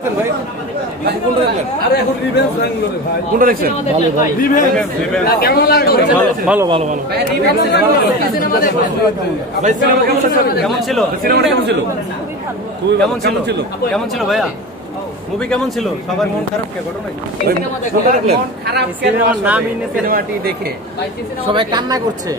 ভাই আপনি কোনটা দেখলেন? আরে এখন রিভেঞ্জ লাগলো রে ভাই। কোনটা দেখছেন? ভালো ভাই। রিভেঞ্জ কেমন লাগলো? ভালো ভালো ভালো। ভাই রিভেঞ্জ কি সিনেমা দেখলেন? ভাই সিনেমা কেমন ছিল? কেমন ছিল? সিনেমাটা কেমন ছিল? তুই কেমন ছিল? কেমন ছিল ভাইয়া? মুভি কেমন ছিল? সবার মন খারাপ কে ঘটনা কি? কোনটা দেখলেন? মন খারাপ কেন? সিনেমার নামই নিয়ে সিনেমাটি দেখে সবাই কান্না করছে।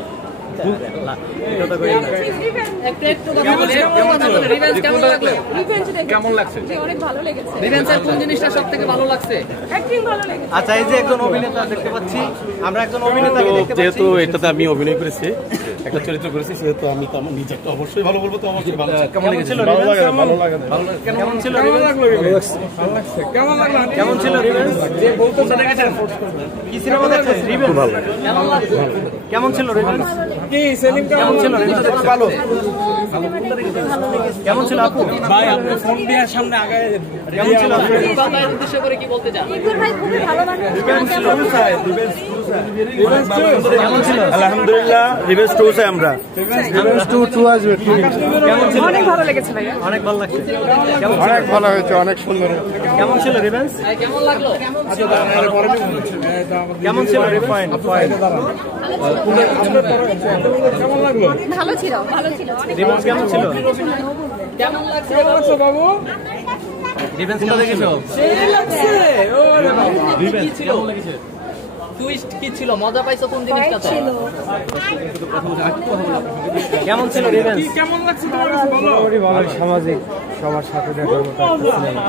কেমন লাগছে? অনেক ভালো লেগেছে। রিভেঞ্জের কোন জিনিসটা সবথেকে ভালো লাগছে? অ্যাক্টিং ভালো লেগেছে। আচ্ছা, এই যে একজন অভিনেতা দেখতে পাচ্ছি, আমরা একজন অভিনেতাকে দেখতে পাচ্ছি। যেহেতু এটাতে আমি অভিনয় করেছি, একটা চরিত্র করেছি, সেহেতু আমি তো আমার নিজে একটা অবশ্যই ভালো বলবো। তো আমার ভালো কেমন লেগেছিল? ভালো লাগে। কেমন ছিল? ভালো লাগলো। কেমন লাগলো? কেমন ছিল রিভেঞ্জ? যে বলতে দেখেছেন কি সিনেমা দেখছেন? রিভেঞ্জ ভালো। কেমন লাগলো? কেমন ছিল রিভেঞ্জ? কি সেলিম কেমন ছিল? ভালো। কেমন ছিল আপু? ভাই আপনি ফোন দিয়ে সামনে আগায় কেমন ছিল আপু? বাবার উদ্দেশ্য করে কি বলতে চান? ভাই খুবই ভালো লাগে। কেমন ছিল? আলহামদুলিল্লাহ, রিভেঞ্জ 2 চাই আমরা। রিভেঞ্জ 2 আসবে। কেমন ছিল? অনেক ভালো লেগেছে ভাইয়া। অনেক ভালো লাগছে। কেমন ছিল? অনেক ভালো হয়েছে, অনেক সুন্দর। কেমন ছিল রিভেঞ্জ? কেমন লাগলো? কেমন ছিল রিভেঞ্জ? কেমন লাগলো? ভালো ছিল, ভালো ছিল। রিভেঞ্জ কেমন ছিল? কেমন লাগছে বাবু রিভেঞ্জ কেমন লেগেছে? ওরে বাবা রিভেঞ্জ কেমন লেগেছে? টুইস্ট কি ছিল? মজা পাইছো কোন জিনিসটাতে? ছিল। কেমন ছিল রিভেঞ্জ? কেমন লাগছে তোমার কাছে বলো? ভালো, সামাজিক সবার সাথে দেখার মতো একটা সিনেমা।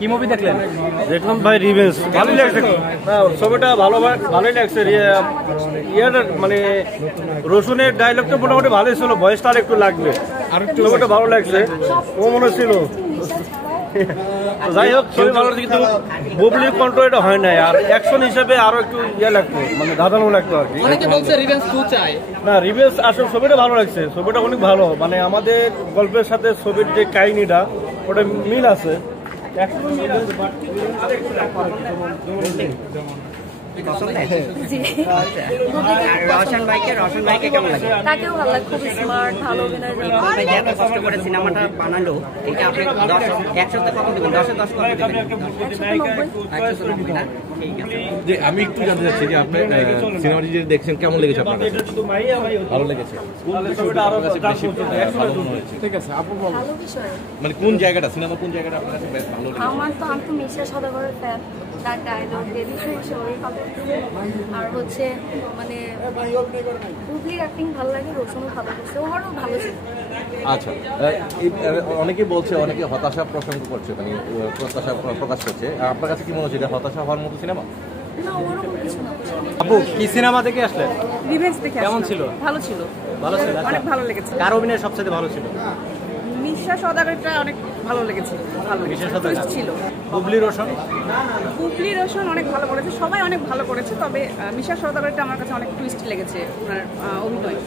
কি মুভি দেখলেন? দেখলাম ভাই রিভেঞ্জ, ভালোই লাগছে। ছবিটা ভালোই লাগছে। মানে রসুনের ডায়লগটা মোটামুটি ভালোই ছিল, ভয়েসটা আর একটু লাগবে। ছবিটা ভালো লাগছে, ও মনে ছিল। যাই হোক, ছবি ভালো, কিন্তু বুবলির কন্ট্রোল এটা হয় নাই। আর অ্যাকশন হিসেবে আরো একটু লাগতো, মানে ধাঁধানো লাগতো আর কি। অনেকে বলছে রিভেঞ্জ 2 চাই। না, রিভেঞ্জ আসলে ছবিটা ভালো লাগছে। ছবিটা অনেক ভালো, মানে আমাদের গল্পের সাথে ছবির যে কাহিনীটা, ওটা মিল আছে। রওশন ভাইকে কেমন লাগে? তাকেও ভালো লাগে, খুব স্মার্ট, ভালো অভিনয় করে। ভাই যে এত কষ্ট করে সিনেমাটা বানালো, এটা আপনি 100তে কত দিবেন? 10-এ 10 কত দিবেন? 190 না? ঠিক আছে। যে আমি একটু জানতে চাচ্ছি যে আপনি সিনেমাটি যে দেখছেন কেমন লেগেছে আপনার কাছে? ভালো লেগেছে। ঠিক আছে আপু বল। ভালো বিষয়। মানে কোন জায়গাটা, সিনেমা কোন জায়গাটা আপনার কাছে বেশ ভালো লেগেছে? আমি তো মিশা সদাগরের ফ্যান। তার ডায়লগ আর হচ্ছে মানে বুবলির অ্যাক্টিং ভালো লাগে, রসুনও ভালো করছে, ওভারও ভালো ছিল। আচ্ছা, অনেকে বলছে, অনেকে হতাশা প্রসঙ্গ করছে, মানে প্রত্যাশা প্রকাশ করছে। আপনার কাছে কি মনে হচ্ছে, এটা হতাশা হওয়ার মতো সিনেমা? না, ওরকম কিছু না। আপু কি সিনেমা দেখে আসলেন? রিভেঞ্জ দেখে কেমন আসলাম। ছিল? ভালো ছিল, ভালো ছিল। অনেক ভালো লেগেছে। কার অভিনয় সবচেয়ে ভালো ছিল? মিশা সওদাগরটা অনেক ভালো লেগেছে, ভালো মিশা সওদাগর twist ছিল। বুবলি রোশন? বুবলি রোশন অনেক ভালো করেছে, সবাই অনেক ভালো করেছে, তবে মিশা সওদাগরটা আমার কাছে অনেক টুইস্ট লেগেছে ওনার অভিনয়।